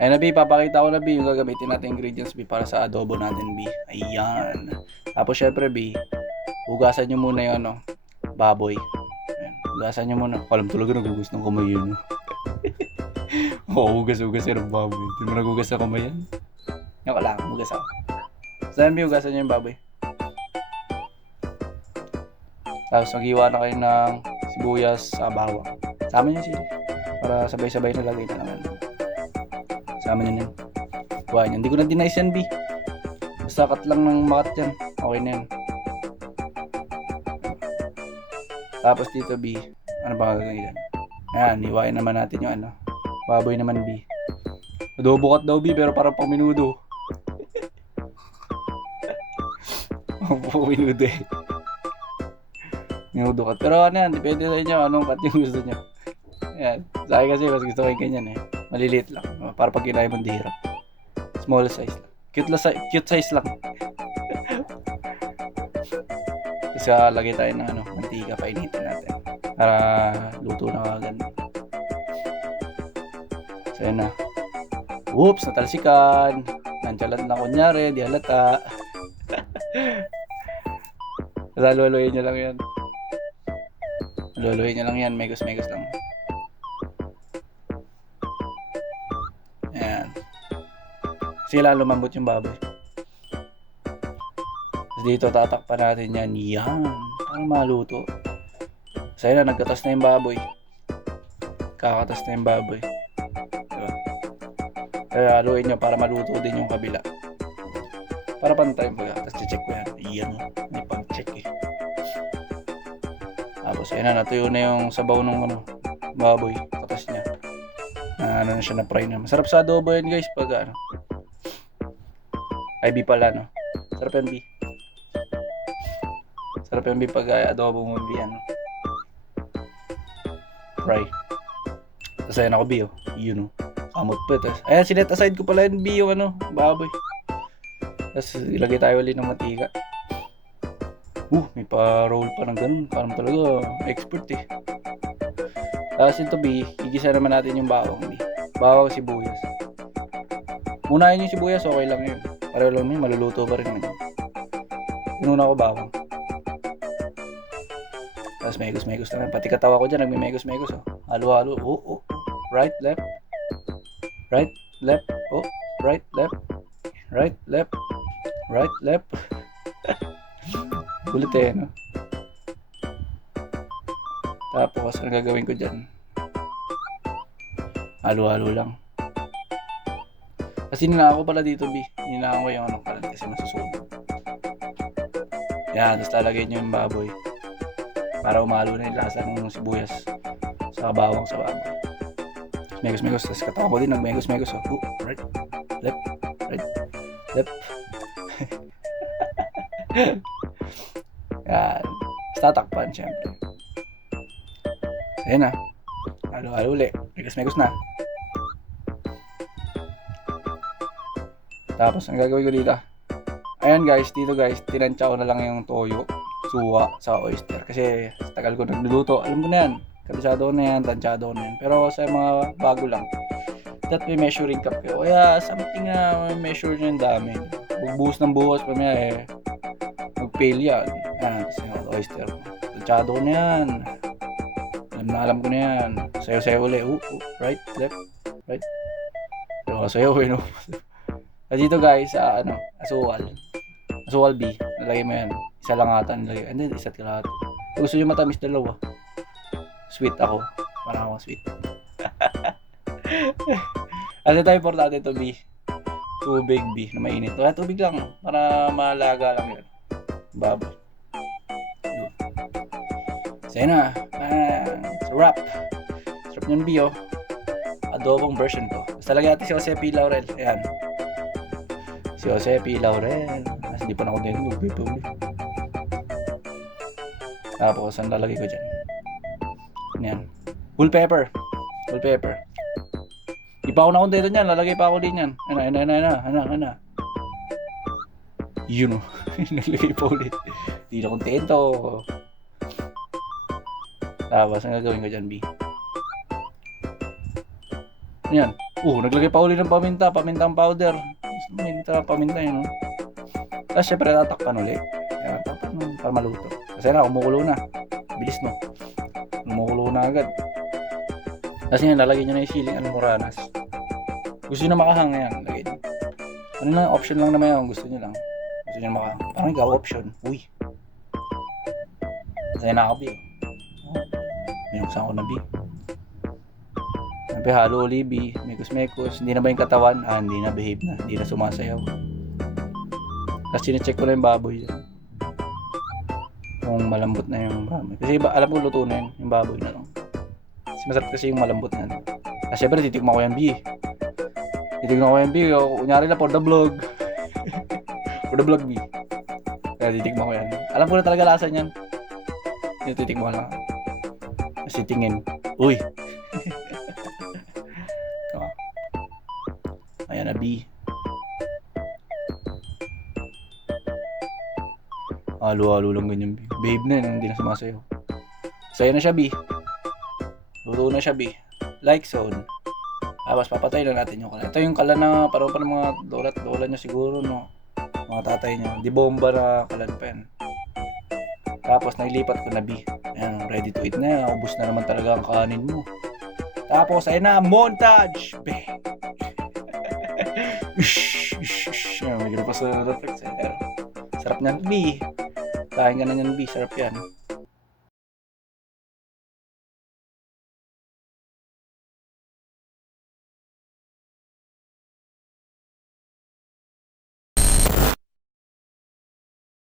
Ayan na B, papakita ko na B yung gagamitin natin ingredients B para sa adobo natin B. Ayan. Tapos syempre B, hugasan nyo muna yung ano, baboy. Ayan. Hugasan nyo muna. Alam talaga nagugas ng kamay yun. Oo, hugas-hugas yun ng baboy. Hindi mo nagugas ng kamay yan. Yung ka lang, hugas ako. So yan B, hugasan nyo yung baboy. Tapos maghiwa na kayo ng sibuyas sa bawang. Sama nyo sili. Para sabay-sabay na lagay na naman. Sama nyo na yun. Buhay nyo. Hindi ko na dinice yan, B. Basta cut lang ng makat yan. Okay na yun. Tapos dito, B. Ano ba gagawin yan? Ayan, hiwain naman natin yung ano. Baboy naman, B. Adobo cut daw, B. Pero parang pang minudo. Pang minudo eh. Minudo cut. Pero ano yan, depende sa inyo anong cut yung gusto nyo. Ayan. Sa akin kasi mas gusto ko yung ganyan eh. Maliliit lang. Para pag kinain mong dihirap. Small size lang. Cute size lang. Tapos lagay tayo ng ano, mantika, painitin natin. Para luto na agad. So yun na. Whoops, natalsikan. Nantyalat na kunyari, di halata. Lululoyin nyo lang yan. Lululoyin nyo lang yan, megos-megos lang. Ayan. Sila lumambot yung baboy. Tapos dito tatakpan natin yan. Yan. Para maluto. So yun na, nagkatas na yung baboy. Kakatas na yung baboy. Diba? Kaya haluin nyo para maluto din yung kabila. Para pantay yung baga. Tapos check ko yan. Iyan. May pag-check eh. Tapos ayun na, natuyo na yung sabaw ng ano, baboy. Katas niya. Ano na siya, na-fry na. Masarap sa adobo yan guys pag ano. Ay, B pala no. Sarap yan B. Sarap yan B pag adobo mo B ano. Fry. Tapos ayan ako B oh. Yun oh. Kamot pa. Tapos ayan, sinet aside ko pala yung B yung ano, baboy. Tapos ilagay tayo ulit ng mantika. May pa-roll pa ng ganun. Parang talaga expert eh. Tapos ito B, igisa naman natin yung bawang B. Bawang, sibuyas. Unahin yung sibuyas, okay lang yun. Pareho lang yun, maluluto pa rin naman yun. Inuna ko bawang. Tapos megos-megos naman. Pati katawa ko dyan, nagme-megos-megos oh. Halo-halo. Oh. Right, left. Right, left. Oh, right, left. Right, left. Right, left. Kulit eh, no? Tapos, ang gagawin ko dyan? Halo-halo lang. Kasi ninako pala dito, B. Ninako ko yung anong kalan kasi masusunog. Yan, tapos lalagay nyo yung baboy. Para umalo na yung lasa ng sibuyas. Sa bawang sa baboy. Megos-megos. Tapos katawa ko din, nag-megos-megos. Oh, right, left, right, left. Yan. Tapos tatakpan, syempre. Ayan na. Halo-halo ulit. Megos-megos na. Tapos, ang gagawin ko dito. Ayan guys, dito guys, tinantya ko na lang yung toyo, suwa, sa oyster. Kasi, sa tagal ko nagluluto, alam ko na yan. Kabisado na yan, tansyado na yan. Pero sa mga bago lang, that may measuring cup kayo. Kaya, something na may measure nyo yung dami. Bubuhos ng buhos, pamaya eh, mag-fail yan. Ayan, kasi yung oyster. Tansyado ko na yan. Alam ko na yan. Sayo-sayo ulit. Right, left, right. So, sayo no? At dito guys, ano, asukal. Asukal B. Nalagay mo yan. Isa lang ata nilagay. And then, isa't kalahati. Kung gusto nyo matamis, dalawa. Sweet ako. Parang ako sweet. Ano tayo importante ito B? Tubig B na mainit. Kaya tubig lang. Para malaga lang yan. Baboy. So yun na. Sarap. Sarap yung B oh. Adobong version ko. Basta lagyan natin si Jose P. Laurel. Ayan. Si Jose P. Laurel. Kasi di pa na ako din. Tapos, ang lalagay ko dyan. Ayan. Whole pepper. Whole pepper. Di pa ako nakontento niyan. Lalagay pa ako din yan. Ano. Yun o. Nalagay pa ulit. Di na kontento. Tapos, ang gagawin ko dyan, B. Ayan. Naglagay pa uli ng paminta, pamintang powder. Paminta yun, no? Tapos syempre tatakpan uli. Kaya para maluto. Kasi kumukulo na. Bilis, no? Kumukulo na agad. Tapos yan, lalagay nyo na yung siling almoranas. Gusto nyo na makahang, yan. Lagay nyo. Ano na, option lang naman yan. Gusto nyo lang. Gusto nyo na makahang. Parang ikaw, option. Uy. Kasi nakabi. Minuksan ko na bi. Siyempre, halo uli bi. Mekos-mekos. Hindi na ba yung katawan? Hindi na, behave na. Hindi na sumasayaw. Tapos sinecheck ko na yung baboy. Kung malambot na yung baboy. Kasi alam ko luto na yun. Yung baboy na lang. Kasi masarap kasi yung malambot na. Tapos syempre, titikman ko yan bi. Titignan ko yan bi. Kunyari na for the vlog. For the vlog bi. Kaya titikman ko yan. Alam ko na talaga lasa niyan. Yung titikman ko lang. Kasi tingin. Uy. Ayan na bi. Halo-halo lang ganyan bi. Babe na yun. Hindi na sumasayaw. So ayan na siya bi. Luto na siya bi. Like zone. Tapos papatay na natin yung kalan. Ito yung kalan na parang pa ng mga lola nyo siguro, no? Mga tatay nyo. Di bomba na kalan pa yan. Tapos nailipat ko na bi. Ayan, ready to eat na. Ubus na naman talaga ang kanin mo. Tapos ayun na, montage! Bang! Ayan, may gano'n pa sa reflex. Sarap niyan bi. Kain ka na niyan bi. Sarap yan.